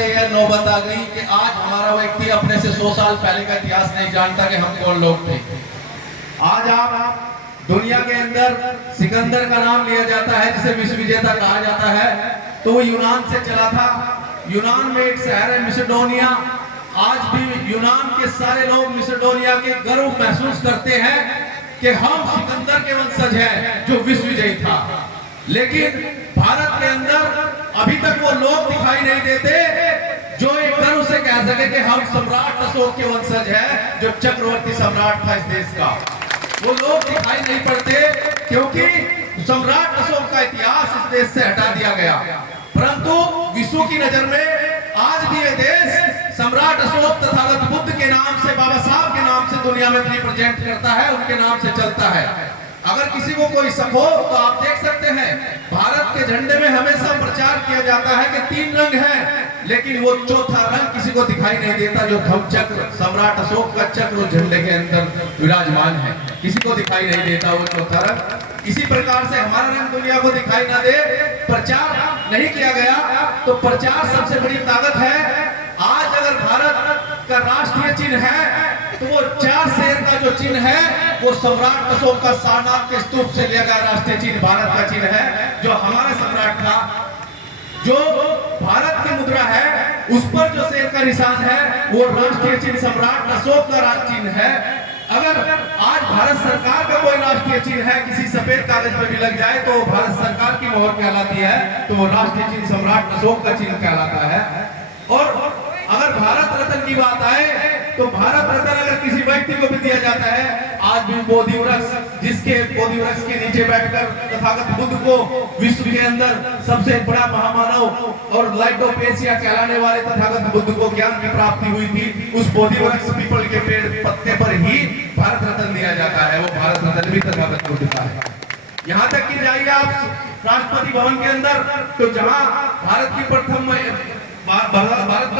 पे यह नौबत आ गई कि आज हमारा व्यक्ति अपने से 100 साल पहले का इतिहास नहीं जानता कि हम कौन लोग थे। आज आप दुनिया के अंदर सिकंदर का नाम लिया जाता है, जिसे विश्व विजेता कहा जाता है, तो वो यूनान से चला था। यूनान में एक शहर है मिसेडोनिया। आज भी यूनान के सारे लोग मिसेडोनिया के गर्व महसूस करते हैं कि हम सिकंदर के वंशज हैं जो विश्व विजयी था। लेकिन भारत के अंदर अभी तक वो लोग दिखाई नहीं देते जो एक गर्व से कह सके कि हम सम्राट अशोक के वंशज हैं, जो चक्रवर्ती सम्राट था इस देश का। वो लोग दिखाई नहीं पड़ते क्योंकि सम्राट अशोक का इतिहास इस देश से हटा दिया गया। परंतु विश्व की नजर में आज भी ये देश सम्राट अशोक तथागत बुद्ध के नाम से, बाबा साहब के नाम से दुनिया में रिप्रेजेंट करता है, उनके नाम से चलता है। अगर किसी को कोई शक हो तो आप देख सकते हैं, भारत के झंडे में हमेशा प्रचार किया जाता है कि 3 रंग हैं, लेकिन वो चौथा रंग किसी को दिखाई नहीं देता, जो धम्म चक्र, सम्राट अशोक का चक्र झंडे के अंदर विराजमान है, किसी को दिखाई नहीं देता वो चौथा रंग। इसी प्रकार से हमारा रंग दुनिया को दिखाई ना दे, प्रचार नहीं किया गया, तो प्रचार सबसे बड़ी ताकत है। आज अगर भारत का राष्ट्रीय चिन्ह है तो वो 4 शेर का जो चिन्ह है वो सम्राट अशोक का सारनाथ के स्तूप से लिया गया राष्ट्रीय चिन्ह भारत का चिन्ह है, जो हमारा सम्राट था। जो भारत की मुद्रा है उस पर जो शेर का निशान है वो राष्ट्रीय चिन्ह सम्राट अशोक का राष्ट्रीय चिन्ह है। अगर आज भारत सरकार का कोई राष्ट्रीय चिन्ह है किसी सफेद कागज पर भी लग जाए तो भारत सरकार की मोहर कहलाती है, तो वो राष्ट्रीय चिन्ह सम्राट अशोक का चिन्ह कहलाता है। और अगर भारत रत्न की बात आए तो भारत रत्न अगर किसी व्यक्ति को भी दिया जाता है, आज भी बोधि वृक्ष, जिसके बोधि वृक्ष के नीचे बैठकर तथागत बुद्ध को विश्व के अंदर सबसे बड़ा महामानव और लाइटोपेसिया कहलाने वाले तथागत बुद्ध को ज्ञान की प्राप्ति हुई थी, उस बोधि वृक्ष पीपल के पेड़ पत्ते पर ही भारत रत्न दिया जाता है। वो भारत रत्न भी तथागत बुद्ध का है। यहाँ तक कि जाइए आप राष्ट्रपति भवन के अंदर, तो जहाँ भारत का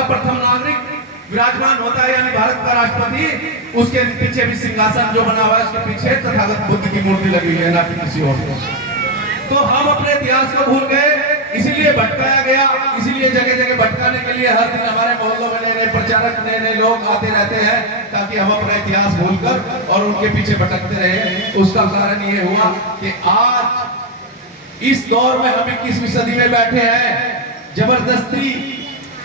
प्रथम नागरिक विराजमान होता है, यानी भारत का राष्ट्रपति, उसके पीछे भी सिंहासन जो बना हुआ है, उसके पीछे तथागत बुद्ध की मूर्ति लगी हुई है, ना कि किसी और को। तो हम अपने इतिहास को भूल गए, इसीलिए भटकाया गया। इसीलिए जगह जगह भटकाने के लिए हर दिन हमारे मोहल्लों में नए प्रचारक, नए लोग आते रहते हैं, ताकि हम अपना इतिहास भूलकर और उनके पीछे भटकते रहे। उसका कारण ये हुआ कि आज इस दौर में हम 21वीं सदी में बैठे हैं। जबरदस्ती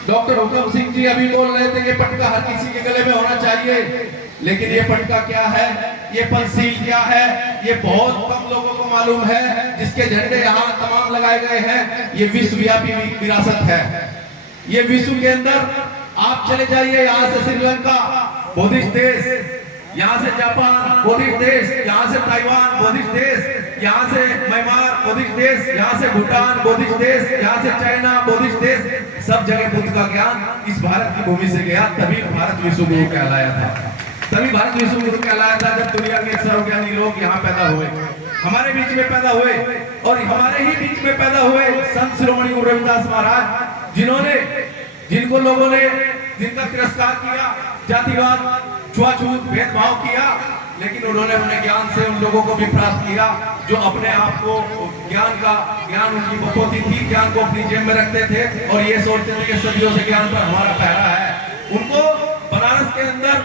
डॉक्टर हुकम सिंह जी अभी बोल रहे थे कि पटका हर किसी के गले में होना चाहिए, लेकिन ये पटका क्या है, ये पंसील क्या है, ये बहुत कम लोगों को मालूम है। जिसके झंडे यहाँ तमाम लगाए गए हैं, ये विश्वव्यापी विरासत है। ये विश्व के अंदर आप चले जाइए, यहाँ से श्रीलंका बुद्धिस्ट देश, यहाँ से जापान बुद्धिस्ट देश, यहाँ से ताइवान बुद्धिस्ट देश, यहाँ से म्यांमार बुद्धिस्ट देश, यहाँ से भूटान बुद्धिस्ट देश, यहाँ से चाइना बुद्धिस्ट देश, सब जगह बुद्ध का ज्ञान इस भारत की भूमि से गया। तभी भारत विश्व गुरु कहलाया था, तभी भारत विश्व गुरु कहलाया था जब दुनिया के सर्वज्ञानी लोग यहाँ पैदा हुए, हमारे बीच में पैदा हुए। और हमारे ही बीच में पैदा हुए संत शिरोमणि गुरु रविदास महाराज, जिनको लोगों ने, जिनका तिरस्कार किया, जातिवाद, छुआछूत, भेदभाव किया, लेकिन उन्होंने अपने ज्ञान से उन लोगों को भी प्राप्त किया जो अपने आप को ज्ञान उनकी बखौती थी, ज्ञान को अपनी जेब में रखते थे और ये सोचते थे कि सदियों से ज्ञान पर हमारा पहरा है। उनको बनारस के अंदर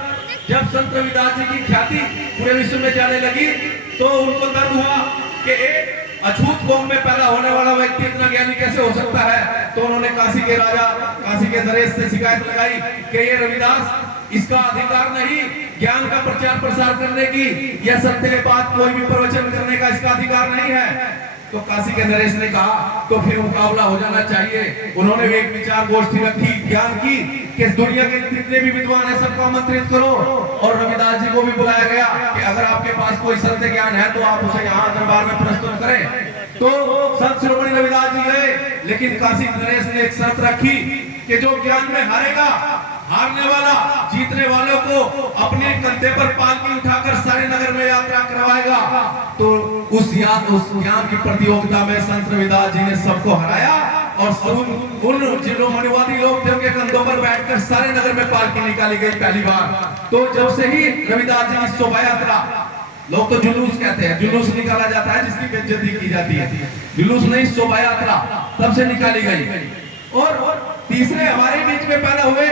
जब संत रविदास जी की ख्याति पूरे विश्व में जाने लगी तो उनको दर्द हुआ कि एक अछूत कौम में पैदा होने वाला व्यक्ति इतना ज्ञानी कैसे हो सकता है। तो उन्होंने काशी के राजा, काशी के नरेश से शिकायत लगाई कि ये रविदास, इसका अधिकार नहीं ज्ञान का प्रचार प्रसार करने की या सत्य बात कोई भी प्रवचन करने का, इसका अधिकार नहीं है। तो काशी के नरेश ने कहा तो फिर मुकाबला हो जाना चाहिए। उन्होंने भी एक विचार गोष्ठी रखी ज्ञान की कि दुनिया के जितने भी विद्वान हैं सबको आमंत्रित करो, और रविदास जी को भी बुलाया गया कि अगर आपके पास कोई सत्य ज्ञान है तो आप उसे यहाँ दरबार में प्रस्तुत करें। तो संत शिरोमणि रविदास जी गए, लेकिन काशी नरेश ने एक शर्त रखी कि जो ज्ञान में हारेगा, हारने वाला जीतने वालों को अपने कंधे पर पालकी उठाकर सारे नगर में यात्रा करवाएगा। तो उस ज्ञान की प्रतियोगिता में संत रविदास जी ने सबको हराया और उन जिन मनुवादी लोग थे उनके कंधों पर बैठकर सारे नगर में पालकी निकाली गई पहली बार। तो जब से ही रविदास जी की शोभा यात्रा, लोग तो जुलूस कहते हैं, जुलूस निकाला जाता है जिसकी बेइज्जती की जाती है, जुलूस नहीं शोभा यात्रा, तब से निकाली गई। और तीसरे हमारे बीच में पैदा हुए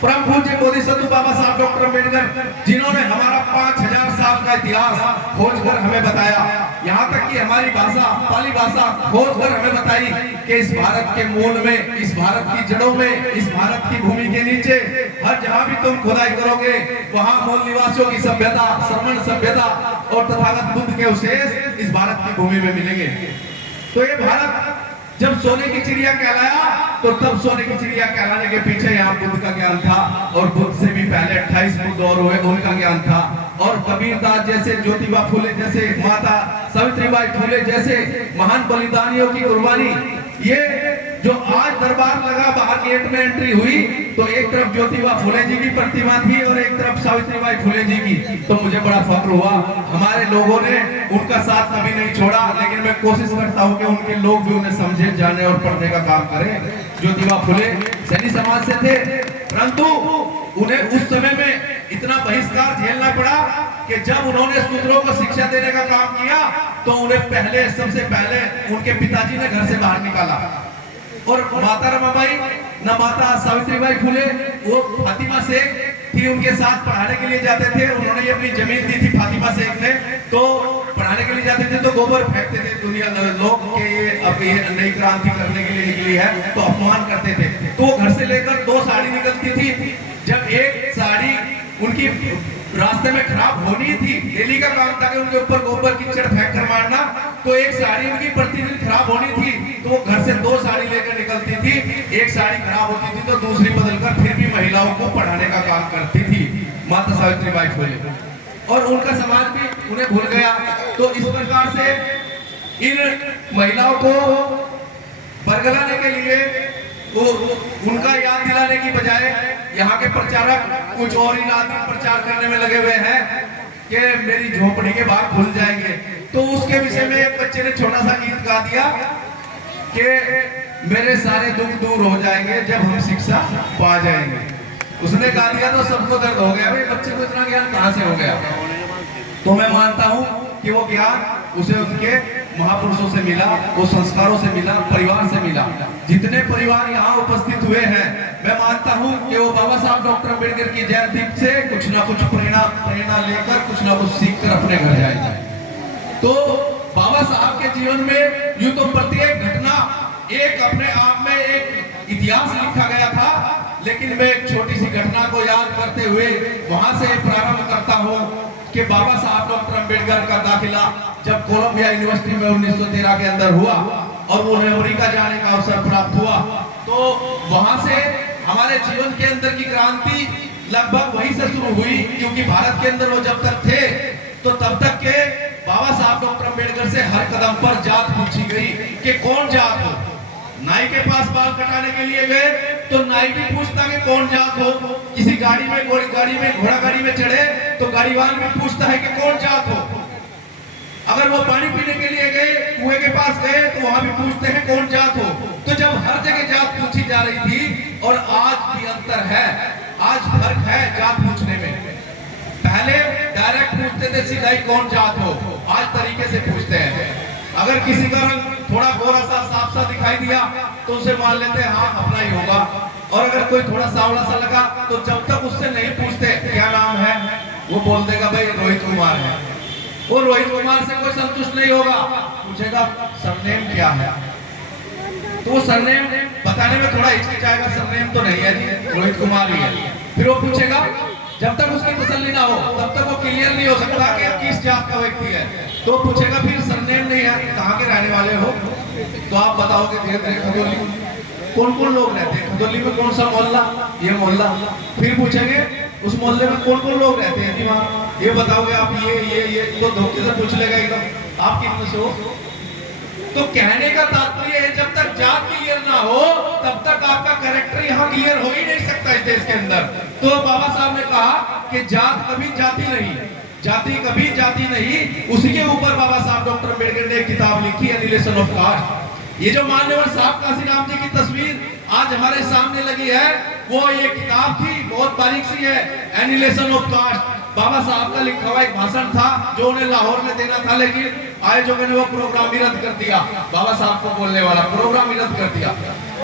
परम पूज्य बोधिसत्व बाबा साहब डॉक्टर अम्बेडकर, जिन्होंने हमारा 5000 साल का इतिहास खोजकर हमें बताया, यहाँ तक कि हमारी भाषा पाली भाषा खोजकर हमें बताई कि इस भारत के मूल में, इस भारत की जड़ों में, इस भारत की भूमि के नीचे हर जहाँ भी तुम खुदाई करोगे वहाँ मूल निवासियों की सभ्यता, श्रमण सभ्यता और तथागत बुद्ध के अवशेष इस भारत की भूमि में मिलेंगे। तो ये भारत जब सोने की चिड़िया कहलाया तो तब सोने की चिड़िया कहलाने के पीछे यहाँ बुद्ध का ज्ञान था, और बुद्ध से भी पहले 28 बुद्ध और हुए, उनका ज्ञान था। और कबीरदास जैसे, ज्योतिबा फुले जैसे, माता सावित्रीबाई फुले जैसे महान बलिदानियों की कुर्बानी, ये जो आज दरबार लगा, बाहर गेट में एंट्री हुई तो एक तरफ ज्योतिबा फुले जी की प्रतिमा थी और एक तरफ सावित्रीबाई फुले जी की। तो मुझे बड़ा फख्र हुआ, हमारे लोगों ने उनका साथ कभी नहीं छोड़ा, लेकिन मैं कोशिश करता हूँ कि उनके लोग भी उन्हें समझे, जाने और पढ़ने का काम करें। ज्योतिबा फुले सैनी समाज से थे, परंतु उन्हें उस समय में इतना बहिष्कार झेलना पड़ा कि जब उन्होंने शूद्रों को शिक्षा देने का काम किया तो उन्हें सबसे पहले उनके पिताजी ने घर से बाहर निकाला। और माता रमाबाई न माता सावित्रीबाई फुले, वो फातिमा शेख थी, उनके साथ पढ़ाने के लिए जाते थे। उन्होंने ये अपनी जमीन दी थी फातिमा शेख ने, तो पढ़ाने के लिए जाते थे तो गोबर फेंकते थे दुनिया लोग के ये अब ये नई क्रांति करने के लिए निकली है, तो अपमान करते थे। तो घर से लेकर 2 साड़ी निकलती थी। जब एक साड़ी उनकी रास्ते में खराब होनी थी, डेली का काम था कि उनके ऊपर गोबर कीचड़ फेंक कर मारना, तो एक साड़ी उनकी प्रतिदिन खराब होनी थी तो वो घर से 2 साड़ी लेकर निकलती थी। एक साड़ी खराब होती थी तो दूसरी बदलकर फिर भी महिलाओं को पढ़ाने का काम करती थी माता सावित्रीबाई फुले, और उनका समाज भी उन्हें भूल गया। तो इस प्रकार से इन महिलाओं को बरगलाने के लिए वो उनका याद दिलाने की बजाय यहाँ के प्रचारक कुछ और ही राजनीतिक प्रचार करने में लगे हुए हैं कि मेरी झोपड़ी के बाहर खुल जाएंगे। तो उसके विषय में एक बच्चे ने छोटा सा गीत गा दिया कि मेरे सारे दुख दूर हो जाएंगे जब हम शिक्षा पा जाएंगे। उसने गा दिया तो सबको दर्द हो गया, भाई बच्चे को इतना ज्ञान कहाँ से हो गया। तो मैं मानता हूँ कि वो ज्ञान उसे उनके महापुरुषों से मिला, वो संस्कारों से मिला, परिवार से मिला। जितने परिवार यहाँ उपस्थित हुए हैं, मैं मानता हूँ कि वो बाबा साहब डॉक्टर अम्बेडकर की जयंती से कुछ ना कुछ प्रेरणा लेकर, कुछ ना कुछ सीख कर अपने घर जाएंगे। तो बाबा साहब के जीवन में यूं तो प्रत्येक घटना एक अपने आप में एक इतिहास लिखा गया था, लेकिन मैं एक छोटी सी घटना को याद करते हुए वहां से प्रारंभ करता हूँ कि बाबा साहब डॉक्टर अम्बेडकर का दाखिला जब कोलंबिया यूनिवर्सिटी में 1913 के अंदर हुआ और उन्हें अमेरिका जाने का अवसर प्राप्त हुआ, तो वहां से हमारे जीवन के अंदर की क्रांति लगभग वहीं से शुरू हुई, क्योंकि भारत के अंदर वो जब तक थे तो तब तक के बाबा साहब डॉक्टर अम्बेडकर से हर कदम पर जात पूछी गई कि कौन जात हो। नाई के पास बाल कटाने के लिए गए तो नाई भी पूछता कि कौन जात हो। किसी गाड़ी में घोड़ा गाड़ी में चढ़े तो गाड़ीवान भी पूछता है कि कौन जात हो। अगर वो पानी पीने के लिए गए, कुएं के पास गए, तो वहां भी पूछते हैं कौन जात हो। तो जब हर जगह जात पूछी जा रही थी, और आज भी अंतर है, आज फर्क है जात पूछने में। पहले डायरेक्ट पूछते थे सीधा ही कौन जात हो, आज तरीके से पूछते हैं। अगर किसी का रंग थोड़ा गोरा सा साफ सा दिखाई दिया तो उसे मान लेते हैं हाँ अपना ही होगा, और अगर कोई थोड़ा सावला सा लगा तो जब तक उससे नहीं पूछते क्या नाम है, वो बोल देगा भाई रोहित कुमार है। वो रोहित कुमार से कोई संतुष्ट नहीं होगा, पूछेगा सरनेम क्या है, तो वो सरनेम बताने में थोड़ा हिचकिचाएगा, सरनेम तो नहीं है जी, रोहित कुमार ही है। फिर वो पूछेगा, जब तक उसकी तसल्ली ना हो तब तक वो क्लियर नहीं हो सकता कि किस जात का व्यक्ति है। तो पूछेगा फिर सरनेम नहीं है, कहाँ के रहने वाले हो, तो आप बताओगे धीरे धीरे खजोली। कौन कौन लोग रहते हैं खजोली में, कौन सा मोहल्ला, ये मोहल्ला। फिर पूछेंगे उस मोहल्ले में कौन कौन लोग रहते हैं जी वहाँ, ये बताओगे आप, ये तो धोखे से पूछ लेगा एकदम, आप कितने से हो। तो कहने का तात्पर्य है जब तक जात क्लियर ना हो तब तक आपका कैरेक्टर यहाँ क्लियर हो ही नहीं सकता इस देश के अंदर। तो बाबा साहब ने कहा कि जात कभी जाति नहीं, जाति कभी जाति नहीं। उसी के ऊपर बाबा साहब डॉक्टर अम्बेडकर ने एक किताब लिखी, एनिहिलेशन ऑफ कास्ट। ये जो मान्यवर साहब काशीराम जी की तस्वीर आज हमारे सामने लगी है, वो ये किताब थी, बहुत बारीक सी है, एनिहिलेशन ऑफ कास्ट। बाबा साहब का लिखा हुआ एक भाषण था जो उन्हें लाहौर में देना था, लेकिन आयोजकों ने वो प्रोग्राम ही रद्द कर दिया। बाबा साहब को बोलने वाला प्रोग्राम ही रद्द कर दिया।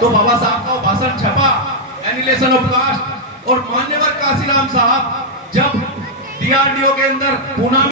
तो बाबा साहब का वो भाषण छपा, एनिलेशन ऑफ कास्ट, और मान्यवर काशीराम साहब जब DRDO के अंदर पूना